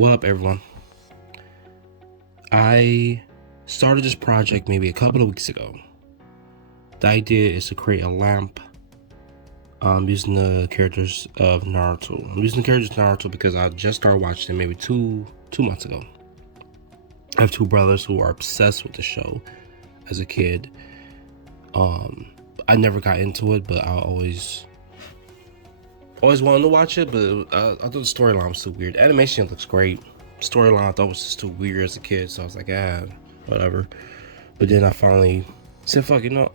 What up, everyone? I started this project maybe a couple of weeks ago. The idea is to create a lamp using the characters of Naruto. I'm using the characters of Naruto because I just started watching it maybe two months ago. I have two brothers who are obsessed with the show as a kid. I never got into it, but I always wanted to watch it, but I thought the storyline was too weird. Animation looks great. Storyline I thought was just too weird as a kid, so I was like, whatever. But then I finally said, fuck, no,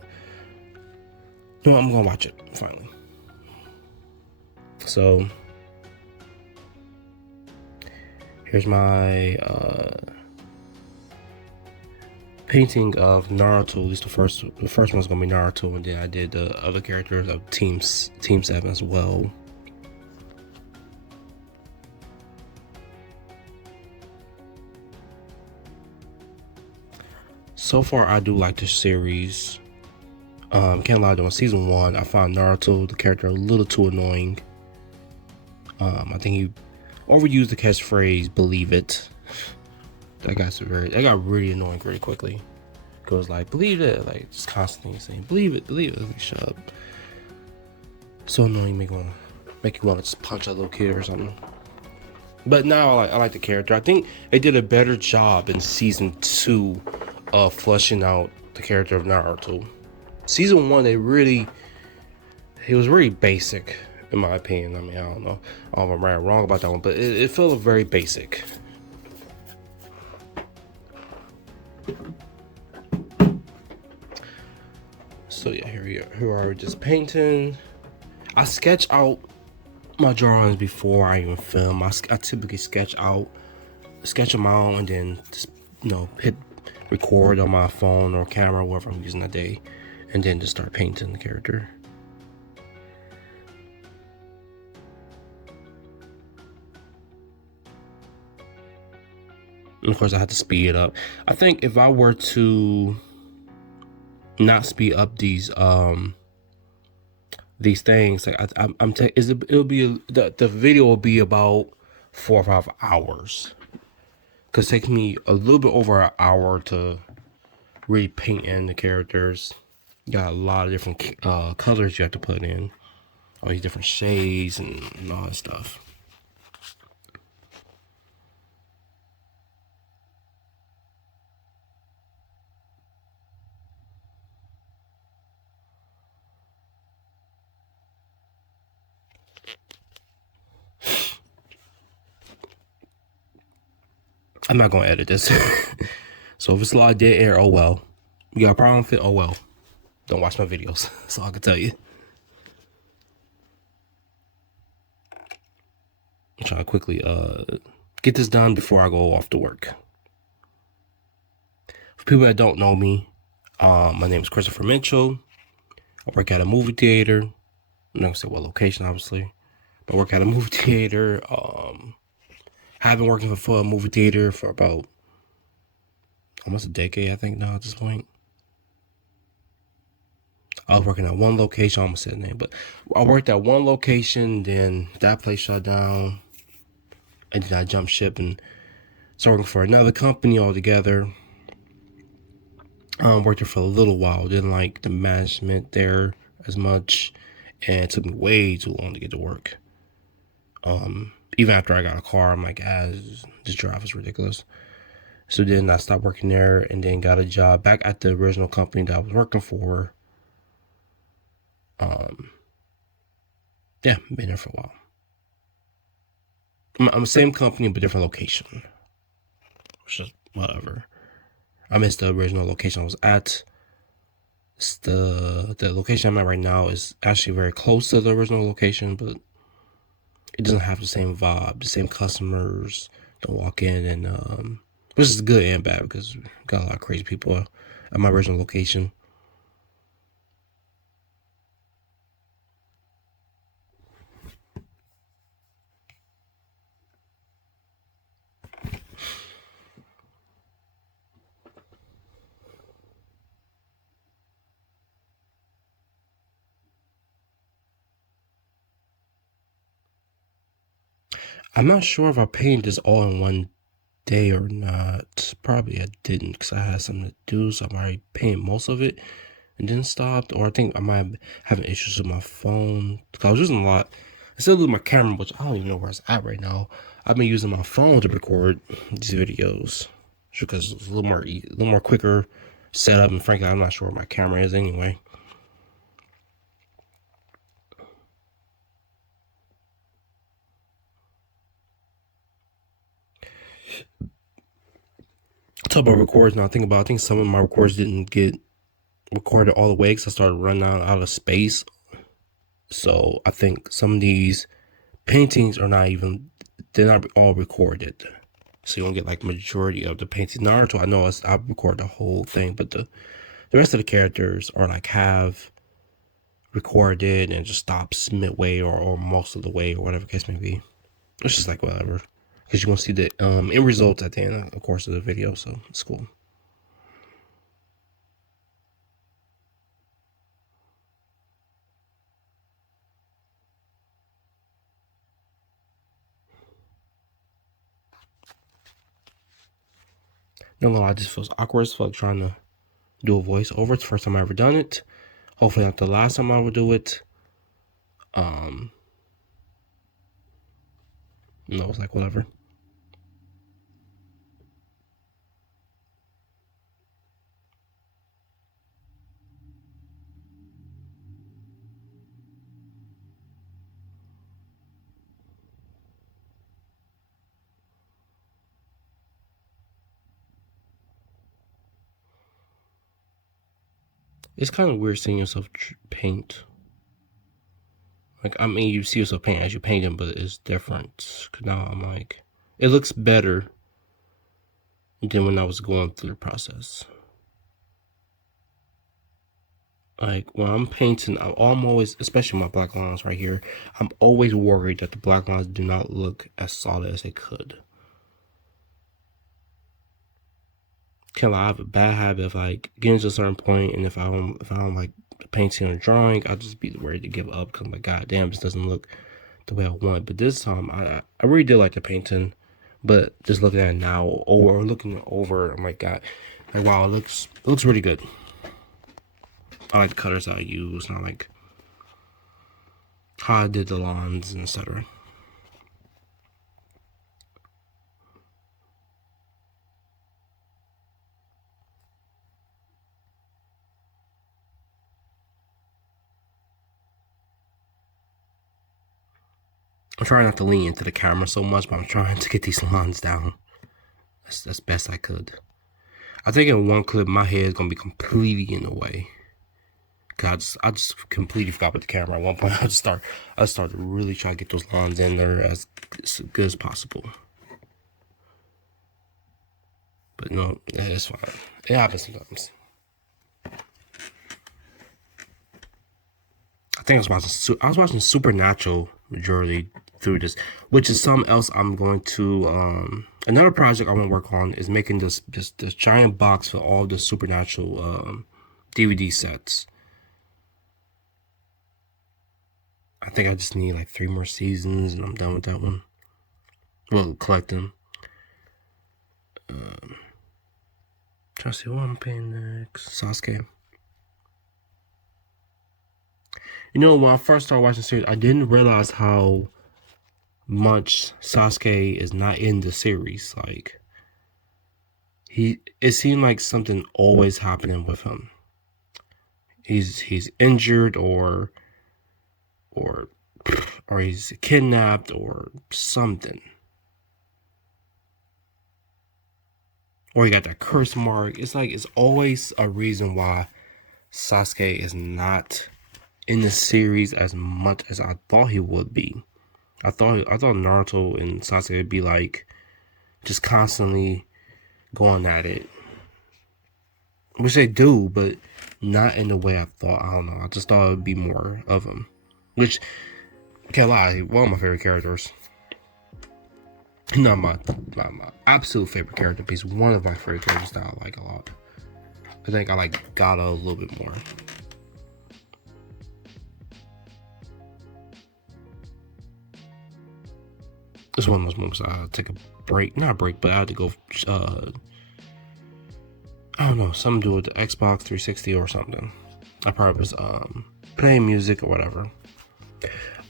I'm gonna watch it, finally. So, here's my painting of Naruto. At least the first one's gonna be Naruto, and then I did the other characters of Team 7 as well. So far, I do like this series. Can't lie, though, in season 1, I found Naruto, the character, a little too annoying. I think he overused the catchphrase "believe it." That got really annoying very quickly. Goes like, "Believe it," like just constantly saying, "Believe it, believe it." Like, shut up. So annoying, make you want to just punch a little kid or something. But now I like the character. I think they did a better job in season 2 of fleshing out the character of Naruto. Season 1, he was really basic, in my opinion. I mean, I don't know if I'm right or wrong about that one, but it felt very basic. So yeah, here we are just painting. I sketch out my drawings before I even film. I typically sketch them out, and then just hit record on my phone or camera, whatever I'm using that day, and then just start painting the character. And of course, I had to speed it up. I think if I were to not speed up these things, like the video will be about 4 or 5 hours. Cause it takes me a little bit over an hour to really paint in the characters. You got a lot of different colors you have to put in, all these different shades and all that stuff. I'm not gonna edit this. So if it's a lot of dead air, oh well. You got a problem with it? Oh well. Don't watch my videos. That's all I can tell you. I'm trying to quickly get this done before I go off to work. For people that don't know me, my name is Christopher Mitchell. I work at a movie theater. I'm not gonna say what location, obviously. But I work at a movie theater. I've been working for a movie theater for about almost a decade, I think, now at this point. I was working at one location, I almost said the name, but I worked at one location, then that place shut down, and then I jumped ship and started working for another company altogether. Worked there for a little while, didn't like the management there as much, and it took me way too long to get to work. Even after I got a car, I'm like, this drive is ridiculous. So then I stopped working there and then got a job back at the original company that I was working for. Yeah, been there for a while. I'm the same company but different location. Which is whatever. I missed the original location I was at. The location I'm at right now is actually very close to the original location, but it doesn't have the same vibe, the same customers don't walk in, and which is good and bad because we got a lot of crazy people at my original location. I'm not sure if I painted this all in one day or not. Probably I didn't because I had something to do, so I already painted most of it and then stopped. Or I think I might have having issues with my phone because I was using a lot. I still lose my camera, which I don't even know where it's at right now. I've been using my phone to record these videos because it's a little more quicker setup. And frankly, I'm not sure where my camera is anyway. Talk about records now. I think some of my records didn't get recorded all the way because I started running out of space. So I think some of these paintings are they're not all recorded. So you don't get like majority of the paintings. Naruto, I know I record the whole thing, but the rest of the characters are like have recorded and just stops midway or most of the way or whatever the case may be. It's just like whatever. Because you want to see the end results at the end, of course, of the video, so it's cool. No, I just feels awkward as fuck trying to do a voiceover. It's the first time I ever done it. Hopefully not the last time I will do it. It's like whatever. It's kind of weird seeing yourself paint. Like, I mean, you see yourself paint as you paint them, but it's different. Cause now I'm like, it looks better than when I was going through the process. Like when I'm painting, I'm always, especially my black lines right here, I'm always worried that the black lines do not look as solid as they could. Can't lie, I have a bad habit of like getting to a certain point, and if I don't like painting or drawing, I'll just be ready to give up because I'm like, God damn, this doesn't look the way I want. But this time, I really did like the painting, but just looking at it now or looking over, I'm like, God, like wow, it looks really good. I like the colors I use, and I like how I did the lines and etc. I'm trying not to lean into the camera so much, but I'm trying to get these lines down as best I could. I think in one clip, my head is gonna be completely in the way. Cause I just completely forgot about the camera at one point. I started really trying to get those lines in there as good as possible. But no, it's fine. It happens sometimes. I think I was watching Supernatural majority through this, which is something else I'm going to another project I want to work on is making this giant box for all the Supernatural DVD sets. I think I just need like 3 more seasons and I'm done with that one. Well, collect them. Trying to see what I'm paying next. Sasuke. You know, when I first started watching the series, I didn't realize how much Sasuke is not in the series. Like, it seemed like something always happening with him. He's injured or he's kidnapped or something. Or he got that curse mark. It's like it's always a reason why Sasuke is not in the series as much as I thought he would be. I thought Naruto and Sasuke would be like just constantly going at it, which they do, but not in the way I thought. I don't know. I just thought it would be more of him, which can't lie, one of my favorite characters. Not my absolute favorite character, but he's one of my favorite characters that I like a lot. I think I like Gato a little bit more. It's one of those moments I take a break, not a break, but I had to go. I don't know, something to do with the Xbox 360 or something. I probably was playing music or whatever.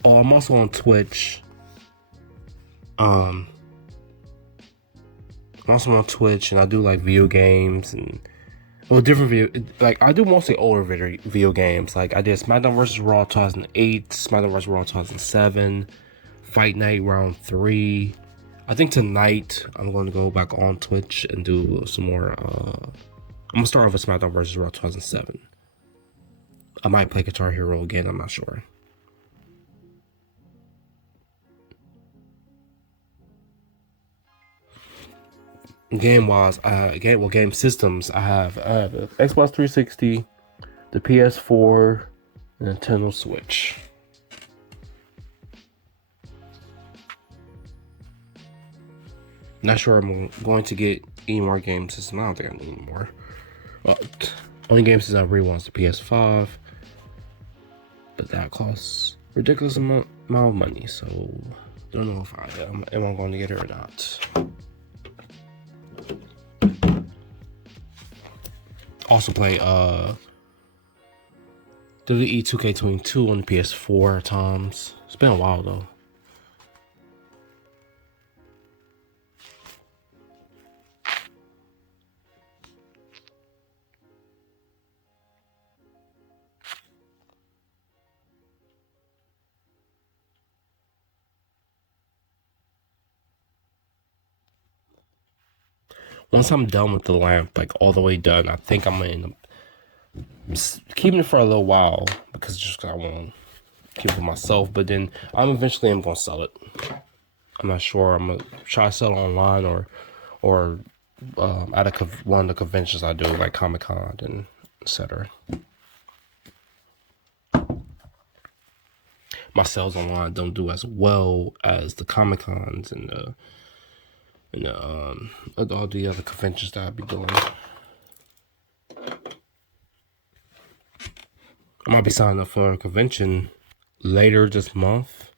Oh, I'm also on Twitch. I'm also on Twitch, and I do like video games and different video. Like I do mostly older video games. Like I did SmackDown vs. Raw 2008, SmackDown vs. Raw 2007, Fight Night Round 3. I think tonight I'm going to go back on Twitch and do some more. I'm gonna start off with SmackDown vs. Raw 2007. I might play Guitar Hero again. I'm not sure. Game-wise, game systems. I have the Xbox 360, the PS4, the Nintendo Switch. Not sure I'm going to get any more game systems. I don't think I need any more. Well, only game system I really want is the PS5, but that costs ridiculous amount of money. So don't know if I am going to get it or not. Also play WWE 2K22 on the PS4 at times. It's been a while though. Once I'm done with the lamp, like all the way done, I think I'm gonna end up keeping it for a little while because I want to keep it for myself. But then I'm gonna sell it. I'm not sure. I'm gonna try to sell it online or at one of the conventions I do, like Comic-Con and etc. My sales online don't do as well as the Comic-Cons and all the other conventions that I'd be doing. I might be signing up for a convention later this month.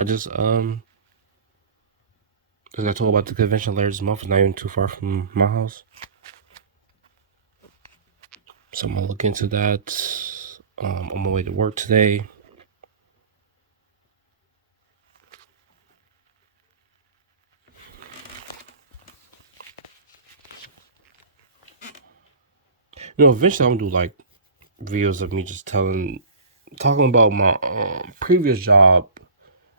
I just got told about the convention later this month. It's not even too far from my house, so I'm gonna look into that. On my way to work today. Eventually I'm gonna do like videos of me just talking about my previous job.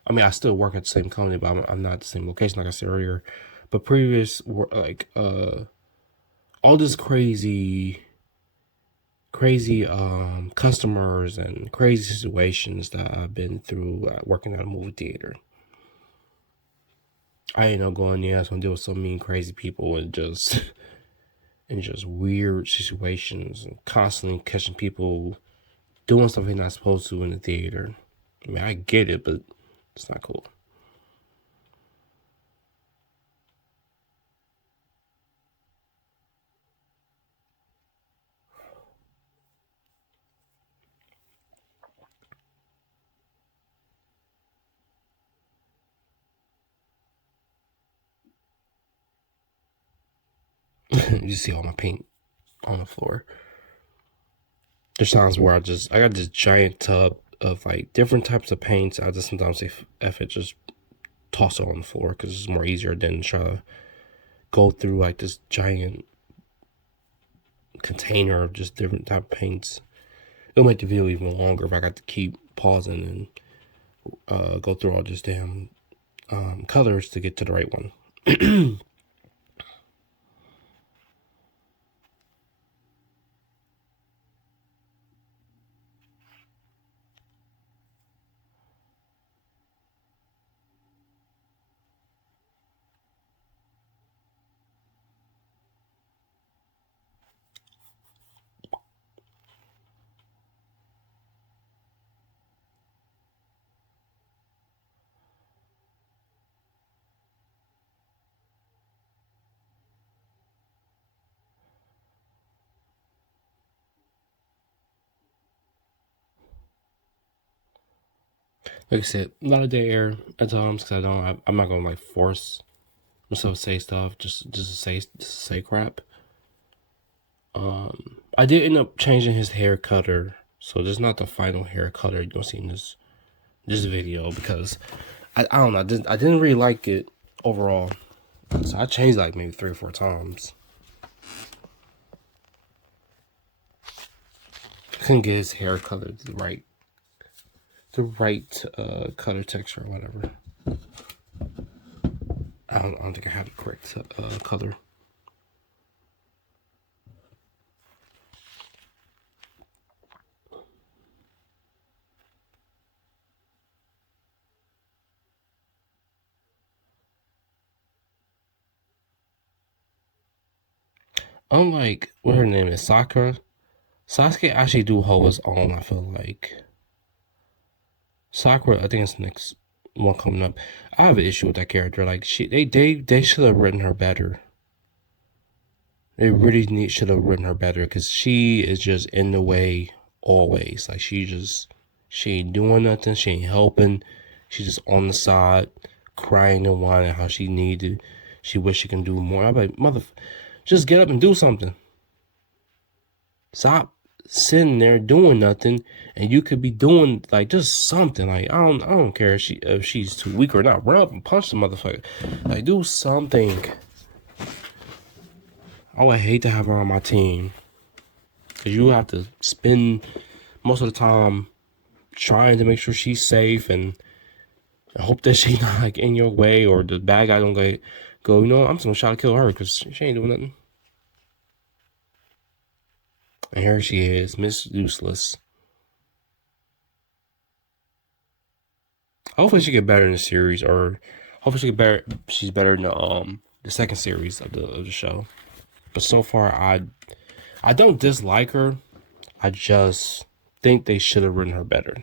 I mean, I still work at the same company, but I'm not at the same location, like I said earlier. But previous, like all this crazy customers and crazy situations that I've been through working at a movie theater. I ain't no going there. I was gonna deal with so many crazy people and just weird situations and constantly catching people doing stuff they're not supposed to in the theater. I mean, I get it, but it's not cool. You see all my paint on the floor. There's times where I got this giant tub of like different types of paints. I just sometimes say F it, just toss it on the floor because it's more easier than try to go through like this giant container of just different type of paints. It'll make the video even longer if I got to keep pausing and go through all this damn colors to get to the right one. Like I said, a lot of dead air at times because I'm not gonna like force myself to say stuff just to say crap. I did end up changing his hair cutter, so this is not the final hair cutter you're gonna see in this video because I don't know, I didn't really like it overall, so I changed like maybe 3 or 4 times. Couldn't get his hair colored the right color texture or whatever. I don't think I have the correct color. Unlike what her name is, Sakura, Sasuke actually do hold his own. I feel like Sakura. I think it's the next one coming up. I have an issue with that character. Like they should have written her better. They really should have written her better because she is just in the way always. Like she ain't doing nothing. She ain't helping. She's just on the side, crying and whining how she needed. She wish she can do more. I'm like, just get up and do something. Stop sitting there doing nothing, and you could be doing like just something. Like I don't care if she's too weak or not. Run up and punch the motherfucker. Like do something. I would hate to have her on my team because you have to spend most of the time trying to make sure she's safe and hope that she's not like in your way or the bad guy don't go. You know, I'm just gonna try to kill her because she ain't doing nothing. And here she is, Miss Useless. Hopefully she get better in the series, or hopefully she get better. She's better in the second series of the show. But so far, I don't dislike her. I just think they should have written her better.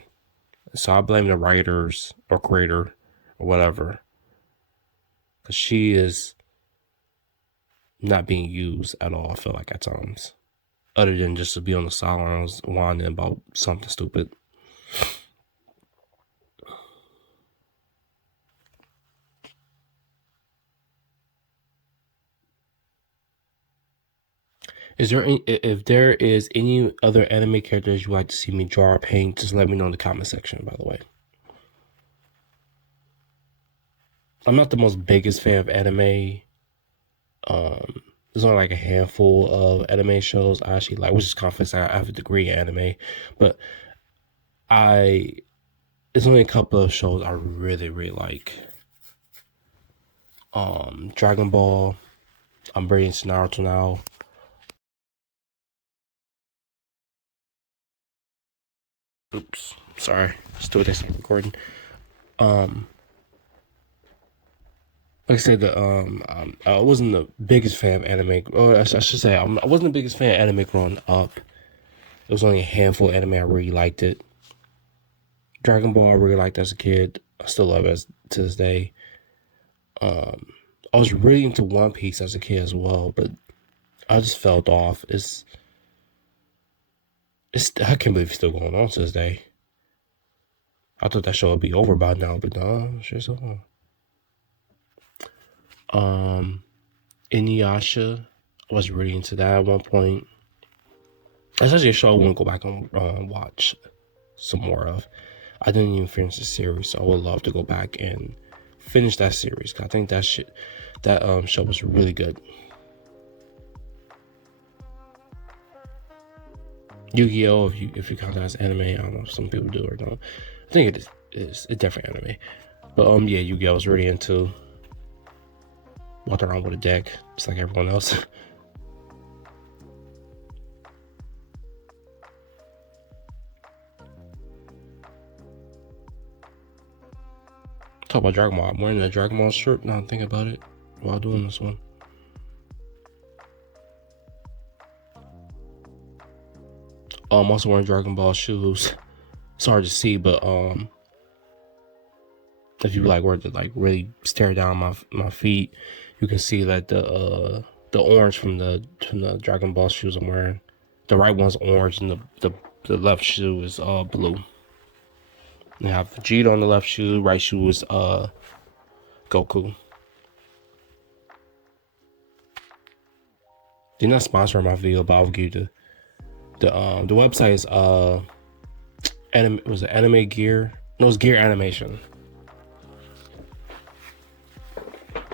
So I blame the writers or creator or whatever, because she is not being used at all. I feel like at times, other than just to be on the sidelines whining about something stupid. Is there if there is any other anime characters you'd like to see me draw or paint, just let me know in the comment section, by the way. I'm not the most biggest fan of anime. There's only like a handful of anime shows I actually like, which is confidence. I have a degree in anime, but there's only a couple of shows I really like. Dragon Ball. I'm very into Naruto now. Oops, sorry. Still this recording. Like I said, I wasn't the biggest fan of anime. Or I should say, I wasn't the biggest fan of anime growing up. It was only a handful of anime I really liked it. Dragon Ball I really liked as a kid. I still love it to this day. I was really into One Piece as a kid as well, but I just fell off. It's I can't believe it's still going on to this day. I thought that show would be over by now, but no, sure so. Inuyasha, I was really into that at one point. That's actually a show I want to go back and watch some more of. I didn't even finish the series, so I would love to go back and finish that series. Cause I think that show was really good. Yu-Gi-Oh! If you count that as anime, I don't know if some people do or don't. I think it is. It's definitely anime. But yeah, Yu-Gi-Oh! Was really into. Walking around with a deck, just like everyone else. Talk about Dragon Ball. I'm wearing a Dragon Ball shirt now. I'm thinking about it while doing this one. I'm also wearing Dragon Ball shoes. It's hard to see, but if you like were to like really stare down my feet, you can see that the orange from the Dragon Ball shoes I'm wearing. The right one's orange and the left shoe is blue. They have Vegeta on the left shoe. Right shoe is Goku. They're not sponsoring my video, but I'll give you the website is was it Anime Gear? No, it's Gear Animation.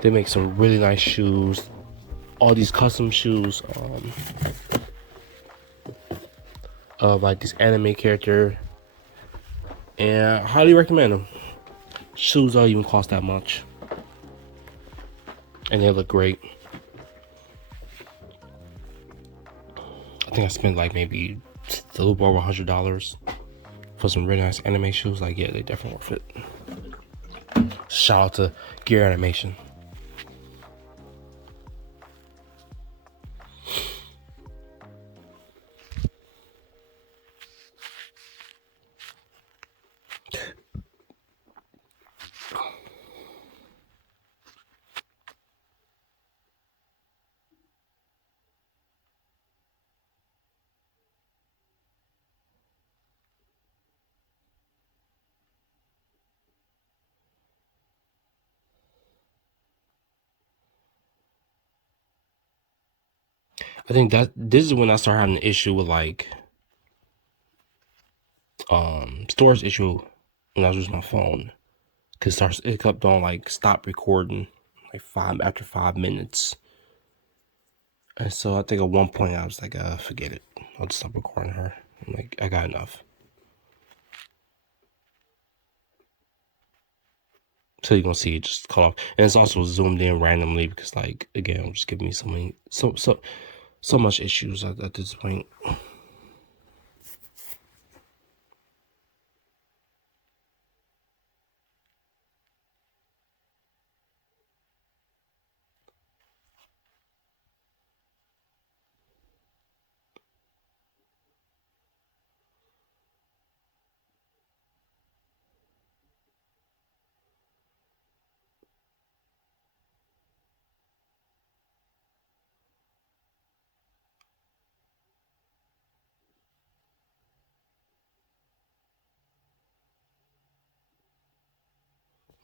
They make some really nice shoes. All these custom shoes of like this anime character, and I highly recommend them. Shoes don't even cost that much, and they look great. I think I spent like maybe a little over $100 for some really nice anime shoes. Like, yeah, they definitely worth it. Shout out to Gear Animation. I think that this is when I started having an issue with like storage issue when I was using my phone, because it kept on like stop recording like after 5 minutes, and so I think at one point I was like, forget it, I'll just stop recording her. I'm like, I got enough. So you're gonna see it just cut off, and it's also zoomed in randomly because, like, again, it'll just give me so much issues at this point.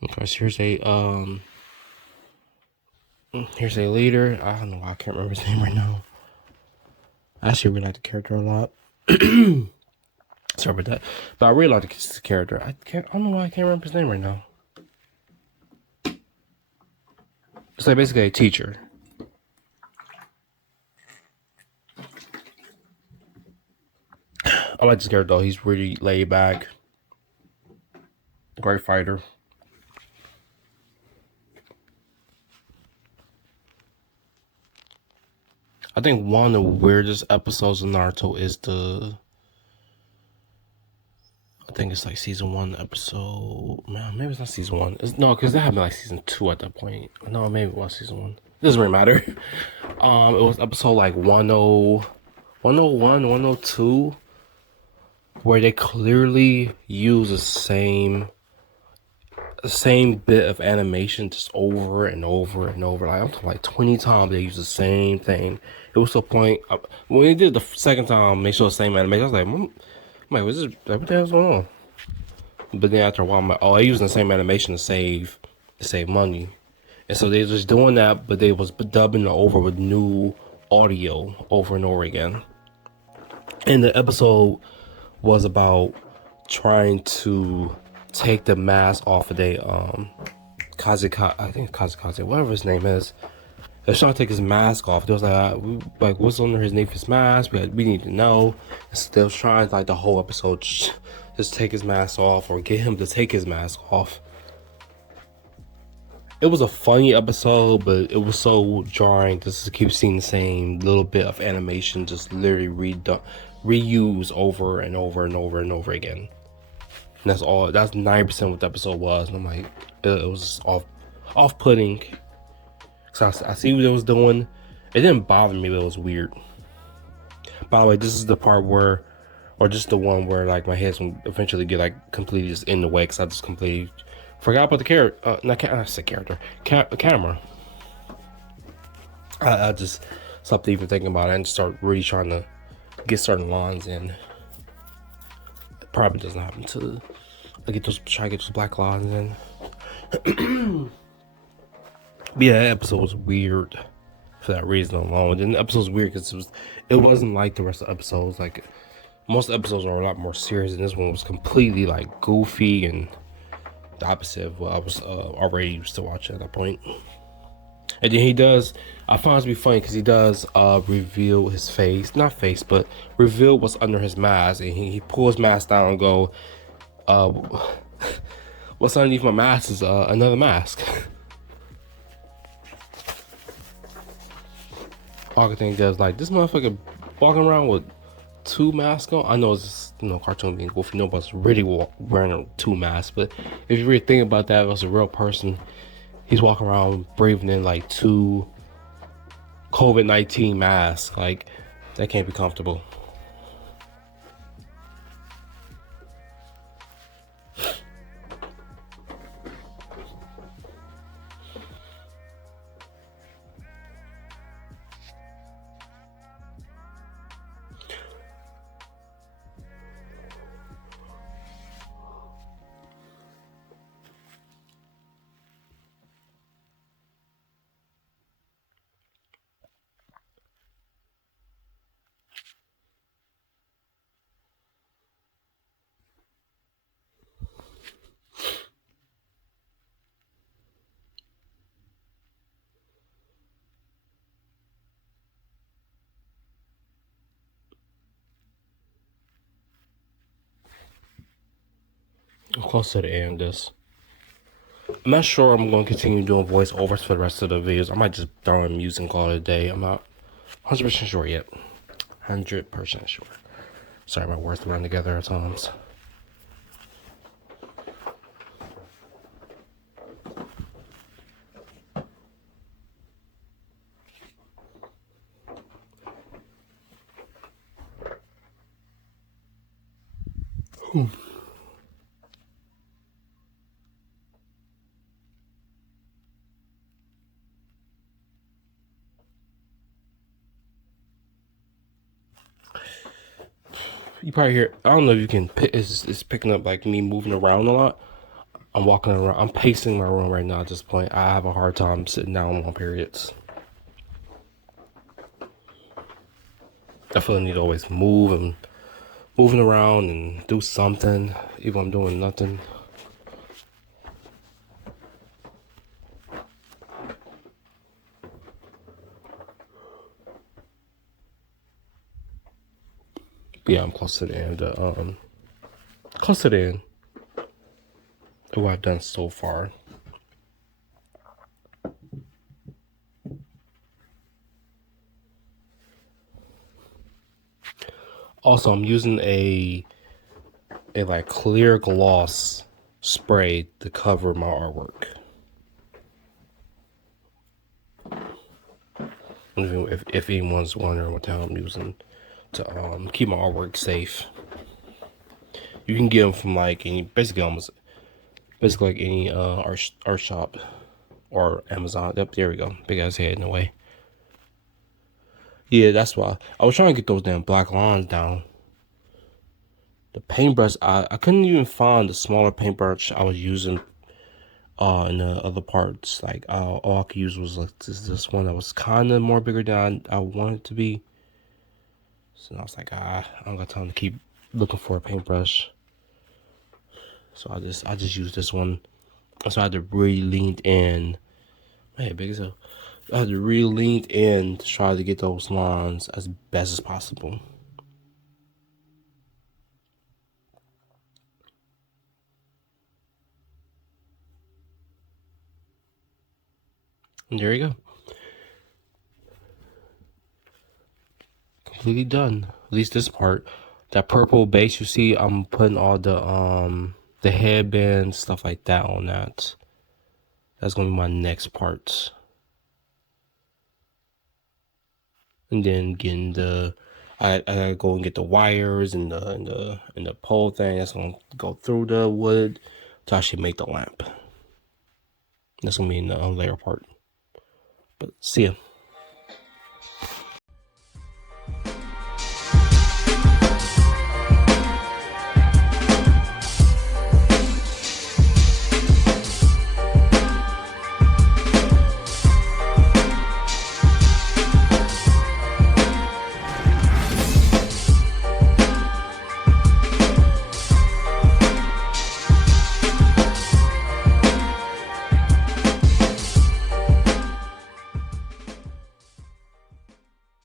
Okay, so here's a leader. I don't know why I can't remember his name right now. I actually really like the character a lot. Sorry about that, but I really like the character. I don't know why I can't remember his name right now. It's like basically a teacher. I like this character though. He's really laid back. Great fighter. I think one of the weirdest episodes of Naruto is I think it's like season 1 episode. Man, maybe it's not season 1. No, because that happened like season 2 at that point. No, maybe it was season 1. It doesn't really matter. It was episode like 101, 102, where they clearly use the same bit of animation just over and over and over. Like, I'm talking like 20 times they use the same thing. It was to the point when they did the second time, they showed the same animation. I was like, what's this? What the hell's going on? But then after a while, I'm like, oh, they using the same animation to save money. And so they just doing that, but they was dubbing it over with new audio over and over again. And the episode was about trying to take the mask off of Kazikaze, whatever his name is. They're trying to take his mask off. They was like, what's under his name for his mask? We need to know. And so they was trying like the whole episode just take his mask off or get him to take his mask off. It was a funny episode, but it was so jarring just to keep seeing the same little bit of animation just literally reused over and over and over and over again. And that's 90% what the episode was. And I'm like, it was off-putting. So I see what it was doing. It didn't bother me, but it was weird. By the way, this is the part where, or just the one where like my head's gonna eventually get like completely just in the way, because I just completely forgot about the camera. I just stopped even thinking about it and start really trying to get certain lines in. It probably doesn't happen to try to get those black lines in. But yeah, that episode was weird for that reason alone. And the episode was weird because it wasn't like the rest of the episodes. Like most episodes are a lot more serious, and this one was completely like goofy and the opposite of what I was already used to watching at that point. And then he does, I found it to be funny because he does reveal his face, not face, but reveal what's under his mask. And he pulls his mask down and go, what's underneath my mask is another mask. All I can think is like, this motherfucker walking around with two masks on. I know it's just, cartoon being goofy. Nobody's really wearing two masks, but if you really think about that, if it was a real person, he's walking around breathing in like two COVID-19 masks. Like, that can't be comfortable. I'm close to the end of this. I'm not sure I'm going to continue doing voiceovers for the rest of the videos. I might just throw in music and call it a day. I'm not 100% sure yet. 100% sure. Sorry, my words run together at times. You probably hear, I don't know if you can, it's picking up like me moving around a lot. I'm walking around, I'm pacing my room right now at this point. I have a hard time sitting down on periods. I feel I need to always move and moving around and do something, even when I'm doing nothing. But yeah, I'm close to the end. Close to the end of what I've done so far. Also, I'm using a like clear gloss spray to cover my artwork. If anyone's wondering what the hell I'm using to keep my artwork safe, you can get them from like basically like any art shop or Amazon. Yep, there we go. Big ass head in the way. Yeah, that's why I was trying to get those damn black lines down. The paintbrush, I couldn't even find the smaller paintbrush I was using in the other parts. Like all I could use was like this one that was kind of more bigger than I wanted it to be. So I was like, I don't got time to keep looking for a paintbrush. So I just used this one. So I had to really lean in. Man, big as hell. I had to really lean in to try to get those lines as best as possible. And there you go. Completely done. At least this part. That purple base you see, I'm putting all the headbands, stuff like that on that. That's gonna be my next part. And then getting I gotta go and get the wires and the pole thing that's gonna go through the wood to actually make the lamp. That's gonna be in the later part. But see ya.